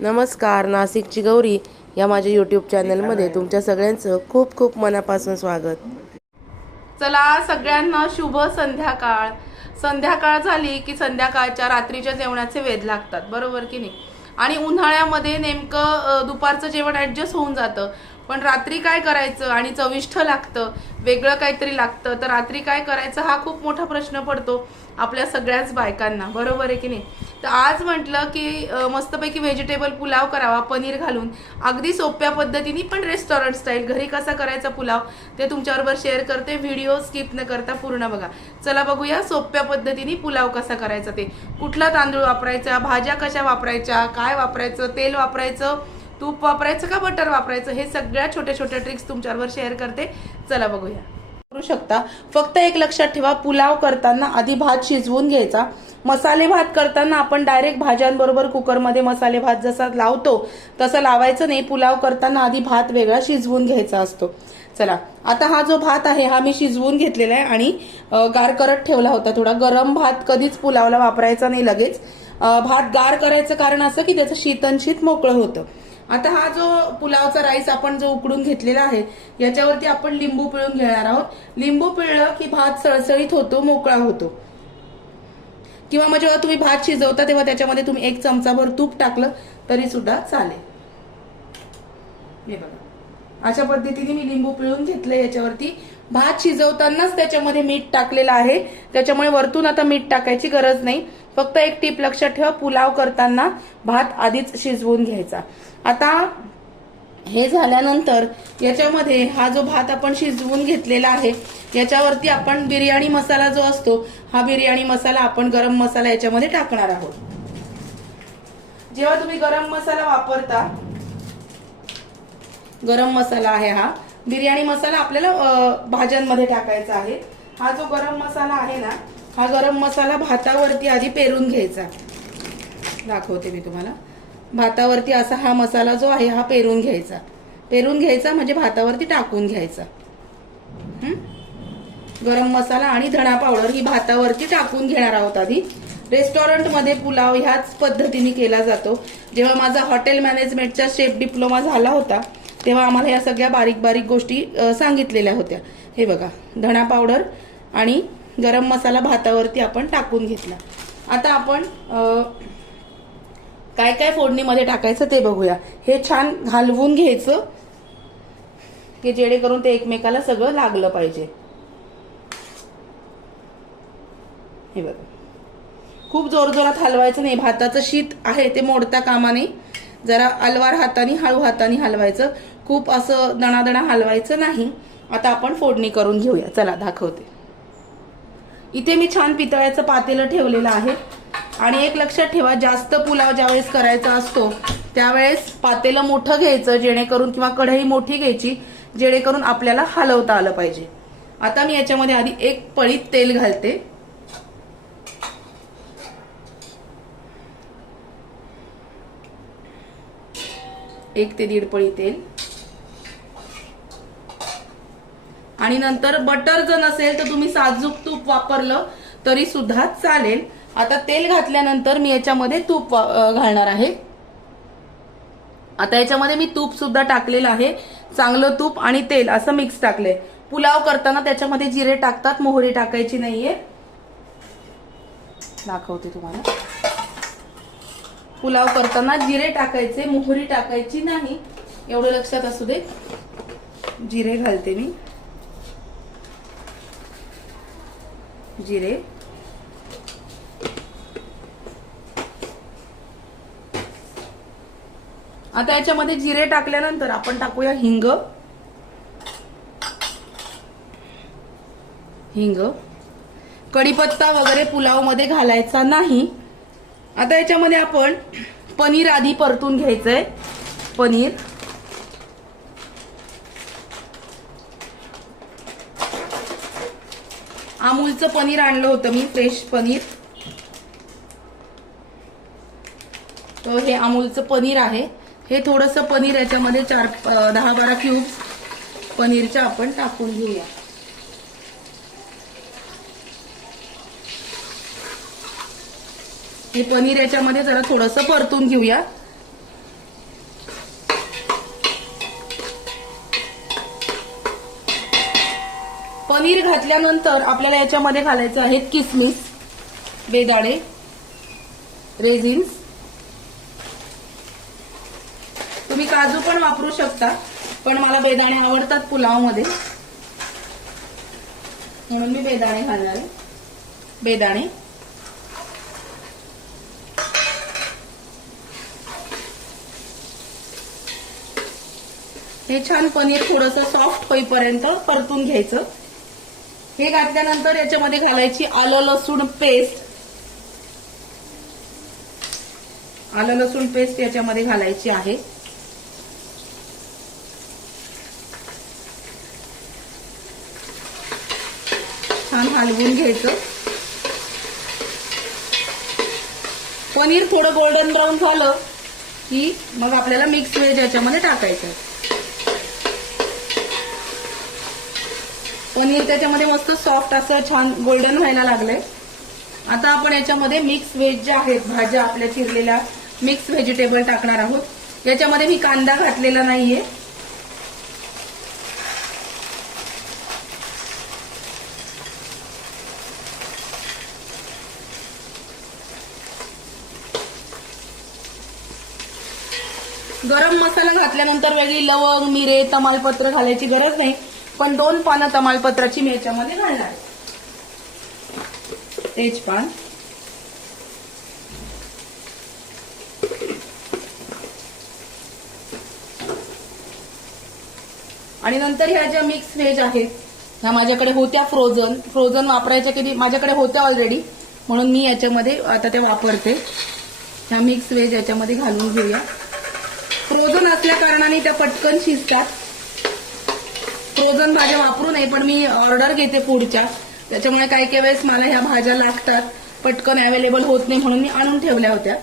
नमस्कार, नाशिकची गौरी या माझ्या यूट्यूब चॅनलमध्ये तुमच्या सगळ्यांचं खूप खूप मनापासून स्वागत. चला सगळ्यांना शुभ संध्याकाळ. संध्याकाळ झाली की संध्याकाळच्या रात्रीच्या जेवणाचे वेध लागतात, बरोबर की नाही. आणि उन्हाळ्यामध्ये नेमकं दुपारचं जेवण ॲडजस्ट होऊन जातं, पण रात्री काय करायचं आणि चविष्ट लागतं, वेगळं काहीतरी लागतं, तर रात्री काय करायचं हा खूप मोठा प्रश्न पडतो आपल्या सगळ्याच बायकांना, बरोबर आहे की नाही. तर आज म्हटलं की मस्तपैकी व्हेजिटेबल पुलाव करावा पनीर घालून, अगदी सोप्या पद्धतीने पण रेस्टॉरंट स्टाईल. घरी कसा करायचा पुलाव ते तुमच्याबरोबर शेअर करते. व्हिडिओ स्किप न करता पूर्ण बघा. चला बघूया सोप्या पद्धतीने पुलाव कसा करायचा, ते कुठला तांदूळ वापरायचा, भाज्या कशा वापरायच्या, काय वापरायचं, तेल वापरायचं, तूप वापरायचं का बटर वापरायचं, हे सगळ्या छोट्या छोट्या ट्रिक्स तुमच्याबरोबर शेअर करते. चला बघूया. करू शकता. फक्त एक लक्षात ठेवा, पुलाव करताना आधी भात शिजवून घ्यायचा. मसाले भात करताना आपण डायरेक्ट भाज्यांबरोबर कुकरमध्ये मसाले भात जसा लावतो तसं लावायचं नाही. पुलाव करताना आधी भात वेगळा शिजवून घ्यायचा असतो. चला, आता हा जो भात आहे हा मी शिजवून घेतलेला आहे आणि गार करत ठेवला होता. थोडा गरम भात कधीच पुलावला वापरायचा नाही लगेच. भात गार करायचं कारण असं की त्याचं शीतनशीत मोकळं होतं. आता हा जो पुलावचा राईस आपण जो उकडून घेतलेला आहे याच्यावरती आपण लिंबू पिळून घेणार आहोत. लिंबू पिळलं की भात सळसळीत होतो, मोकळा होतो. किंवा मग जेव्हा तुम्ही भात शिजवता तेव्हा त्याच्यामध्ये तुम्ही 1 चमचाभर तूप टाकलं तरी सुद्धा चालेल. हे बघा, अशा पद्धतीने मी लिंबू पिळून घेतलं. याच्यावरती भात शिजवतानाच त्याच्यामध्ये मीठ टाकलेलं आहे, त्याच्यामुळे वरतून आता मीठ टाकायची गरज नाही. फक्त एक टीप लक्षात ठेवा, पुलाव करताना भात आधीच शिजवून घ्यायचा. आता हे झाल्यानंतर याच्यामध्ये हा जो भात आपण शिजवून घेतलेला आहे याच्यावरती आपण बिर्याणी मसाला जो असतो हा बिर्याणी मसाला आपण गरम मसाला याच्यामध्ये टाकणार आहोत. जेव्हा तुम्ही गरम मसाला वापरता, गरम मसाला आहे हा बिर्याणी मसाला आपल्याला भाज्यांमध्ये टाकायचा आहे. हा जो गरम मसाला आहे ना, हा गरम मसाला भातावरती आधी पेरून घ्यायचा. दाखवते मी तुम्हाला. भातावरती असा हा मसाला जो आहे हा पेरून घ्यायचा म्हणजे भातावरती टाकून घ्यायचा. गरम मसाला आणि धणा पावडर ही भातावरती टाकून घेणार आहोत आधी. रेस्टॉरंटमध्ये पुलाव ह्याच पद्धतीने केला जातो. जेव्हा माझा हॉटेल मॅनेजमेंटचा शेफ डिप्लोमा झाला होता तेव्हा आम्हाला या सगळ्या बारीक बारीक गोष्टी सांगितलेल्या होत्या. हे बघा, धणा पावडर आणि गरम मसाला भातावरती आपण टाकून घेतला. आता आपण काय काय फोडणीमध्ये टाकायचं ते बघूया. हे छान घालवून घ्यायचं की जेणेकरून ते एकमेकाला सगळं लागलं पाहिजे. हे बघा, खूप जोरजोरात हलवायचं नाही. भाताचं शीत आहे ते मोडता कामा नये. जरा अलवार हाताने, हळू हाताने हलवायचं. खूप असं दणादणा हलवायचं नाही. आता आपण फोडणी करून घेऊया. चला दाखवते. इथे मी छान पितळ्याचं पातेलं ठेवलेलं आहे. आणि एक लक्षात ठेवा, जास्त पुलाव ज्यावेळेस करायचा असतो त्यावेळेस पातेलं मोठं घ्यायचं जेणेकरून, किंवा कढई मोठी घ्यायची जेणेकरून आपल्याला हलवता आलं पाहिजे. आता मी याच्यामध्ये आधी 1 पळी तेल घालते. एक ते 1.5 पळी तेल. आणि नंतर बटर जर नसेल तर तुम्ही साजूक तूप वापरलं तरी सुद्धा चालेल. आता तेल घातल्यानंतर मी याच्यामध्ये तूप घालणार आहे. आता याच्यामध्ये मी तूप सुद्धा टाकलेलं आहे. चांगलं तूप आणि तेल असं मिक्स टाकलंय. पुलाव करताना त्याच्यामध्ये जिरे टाकतात, मोहरी टाकायची नाहीये. दाखवते तुम्हाला. पुलाव करताना जिरे टाकायचे, मोहरी टाकायची नाही, एवढं लक्षात असू दे. जिरे घालते मी. जिरे, आता याच्यामध्ये जिरे टाकल्यानंतर आपण टाकूया हिंग. कढीपत्ता वगैरे पुलाव मध्ये घालायचा नाही. आता याच्यामध्ये आपण पनीर आधी परतून घ्यायचंय. पनीर अमूलचं पनीर आणलं होतं मी, फ्रेश पनीर. तर हे अमूलचं पनीर आहे. हे थोडंसं पनीर याच्यामध्ये 10-12 क्यूब पनीरच्या आपण टाकून घेऊया. हे पनीर याच्यामध्ये जरा थोडंसं परतून घेऊया. पनीर घातल्यानंतर आपल्याला याच्यामध्ये घालायचं आहे किसमिस, बेदाणे, रेझिन्स. तुम्ही काजू पण वापरू शकता, पण मला बेदाणे आवडतात पुलावमध्ये म्हणून मी बेदाणे घालणार आहे. बेदाणे, हे छान पनीर थोडंसं सॉफ्ट होईपर्यंत परतून घ्यायचं. हे घातल्यानंतर याच्यामध्ये घालायची आलं लसूण पेस्ट. आलं लसूण पेस्ट याच्यामध्ये घालायची आहे. छान हलवून घ्यायचं. पनीर थोडं गोल्डन ब्राऊन झालं की मग आपल्याला मिक्स व्हेज याच्यामध्ये टाकायचं. पनीर त्याच्यामध्ये मस्त सॉफ्ट असं छान गोल्डन व्हायला लागलंय. आता आपण याच्यामध्ये मिक्स व्हेज जे आहेत भाज्या आपल्या चिरलेल्या मिक्स व्हेजिटेबल टाकणार आहोत. याच्यामध्ये मी कांदा घातलेला नाहीये. गरम मसाला घातल्यानंतर वेगळी लवंग, मिरे, तमालपत्र घालायची गरज नाही, पण 2 पानं तमालपत्राची मी याच्यामध्ये घालणार आहे. तेजपान, आणि नंतर ह्या ज्या मिक्स व्हेज आहेत ह्या माझ्याकडे होत्या फ्रोझन वापरायच्या की माझ्याकडे होत्या ऑलरेडी, म्हणून मी याच्यामध्ये आता त्या वापरते. ह्या मिक्स व्हेज याच्यामध्ये घालून घेऊया. फ्रोझन असल्या कारणाने त्या पटकन शिजतात. फ्रोझन भाज्या वापरू नये, पण मी ऑर्डर घेते फूडच्या, त्याच्यामुळे काही काही वेळेस मला ह्या भाज्या लागतात, पटकन अवेलेबल होत नाही म्हणून मी आणून ठेवल्या होत्या.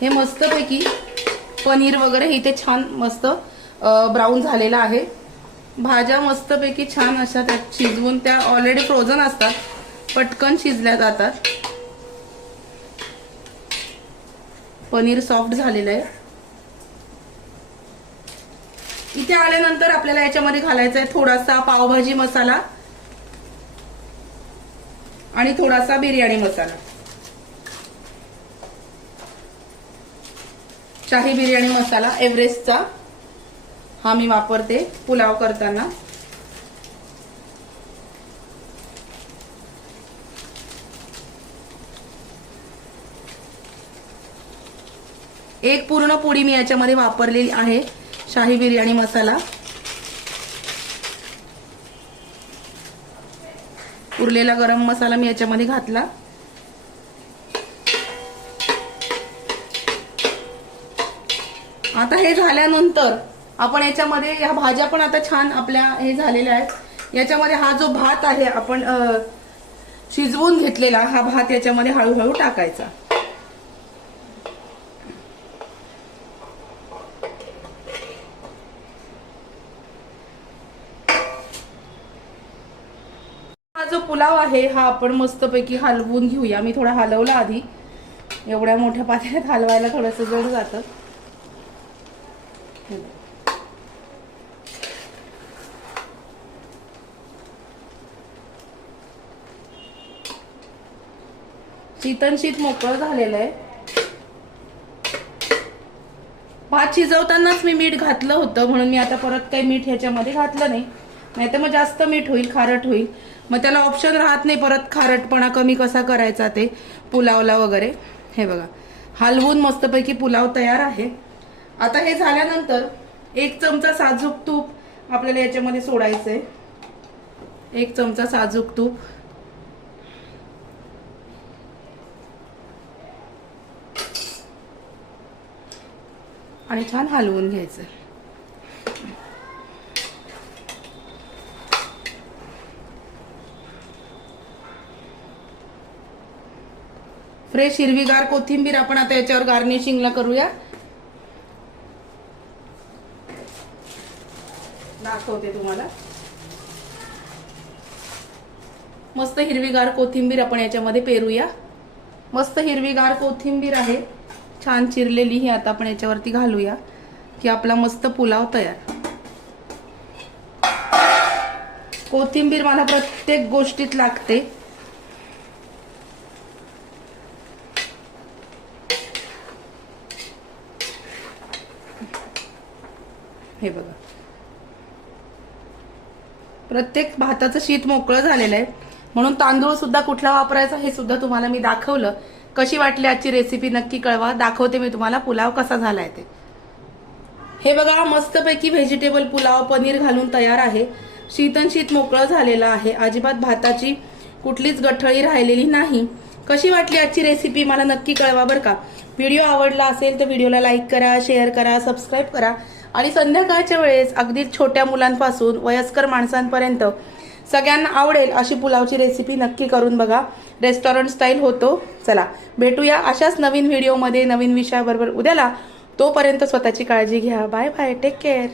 हे मस्तपैकी पनीर वगैरे इथे छान मस्त ब्राऊन झालेलं आहे. भाज्या मस्तपैकी छान अशा त्यात शिजवून, त्या ऑलरेडी फ्रोझन असतात, पटकन शिजल्या जातात. पनीर सॉफ्ट झालेलं आहे. इथे आल्यानंतर आपल्याला याच्यामध्ये घालायचा आहे थोडासा पावभाजी मसाला आणि थोडासा बिर्याणी मसाला. शाही बिर्याणी मसाला एव्हरेस्टचा हा मी वापरते पुलाव करताना. एक पूर्ण पुडी मी याच्यामध्ये वापरलेली आहे शाही बिर्याणी मसाला. उरलेला गरम मसाला मी याच्यामध्ये घातला. आता हे झाल्यानंतर आपण याच्यामध्ये ह्या भाज्या पण आता छान आपल्या हे झालेल्या आहेत. याच्यामध्ये हा जो भात आहे आपण शिजवून घेतलेला, हा भात याच्यामध्ये हळूहळू टाकायचा. हा जो पुलाव आहे हा आपण मस्तपैकी हलवून घेऊया. मी थोडा हलवला आधी, एवढ्या मोठ्या पातेल्यात हलवायला थोडंसं जड जातं. शीतनशीत मोकळं झालेलं आहे. भात शिजवतानाच मी मीठ घातलं होतं, म्हणून मी आता परत काही मीठ ह्याच्यामध्ये घातलं नाही, नाहीतर मग जास्त मीठ होईल, खारट होईल. मग त्याला ऑप्शन राहत नाही परत खारटपणा कमी कसा करायचा ते पुलावला वगैरे. हे बघा, हलवून मस्तपैकी पुलाव तयार आहे. आता हे झाल्यानंतर 1 चमचा साजूक तूप आपल्याला याच्यामध्ये सोडायचंय. 1 चमचा साजूक तूप, आणि छान हलवून घ्यायचं. फ्रेश हिरवीगार कोथिंबीर आपण आता याच्यावर गार्निशिंगला करूया. दाखवते तुम्हाला. मस्त हिरवीगार कोथिंबीर आपण याच्यामध्ये पेरूया. मस्त हिरवीगार कोथिंबीर आहे छान चिरलेली, ही आता आपण याच्यावरती घालूया. की आपला मस्त पुलाव तयार. कोथिंबीर मला प्रत्येक गोष्टीत लागते. हे बघा, प्रत्येक भाताचं शीत मोकळं झालेलं आहे, म्हणून तांदूळ सुद्धा कुठला वापरायचा हे सुद्धा तुम्हाला मी दाखवलं. कशी वाटली आजची रेसिपी नक्की कळवा. दाखवते मी तुम्हाला पुलाव कसा झालाय ते. हे बघा, मस्तपैकी व्हेजिटेबल पुलाव पनीर घालून तयार आहे. शीत मोकळं झालेलं आहे. अजिबात भाताची कुठलीच गठळी राहिलेली नाही. कशी वाटली आजची रेसिपी मला नक्की कळवा बरं का. व्हिडिओ आवडला असेल तर व्हिडिओला लाईक करा, शेअर करा, सबस्क्राईब करा. आणि संध्याकाळच्या वेळेस अगदी छोट्या मुलांपासून वयस्कर माणसांपर्यंत सगळ्यांना आवडेल अशी पुलावची रेसिपी नक्की करून बघा. रेस्टॉरंट स्टाईल होतो. चला भेटूया अशाच नवीन व्हिडिओमध्ये नवीन विषयाबरोबर उद्याला. तोपर्यंत स्वतःची काळजी घ्या. Bye bye, take care.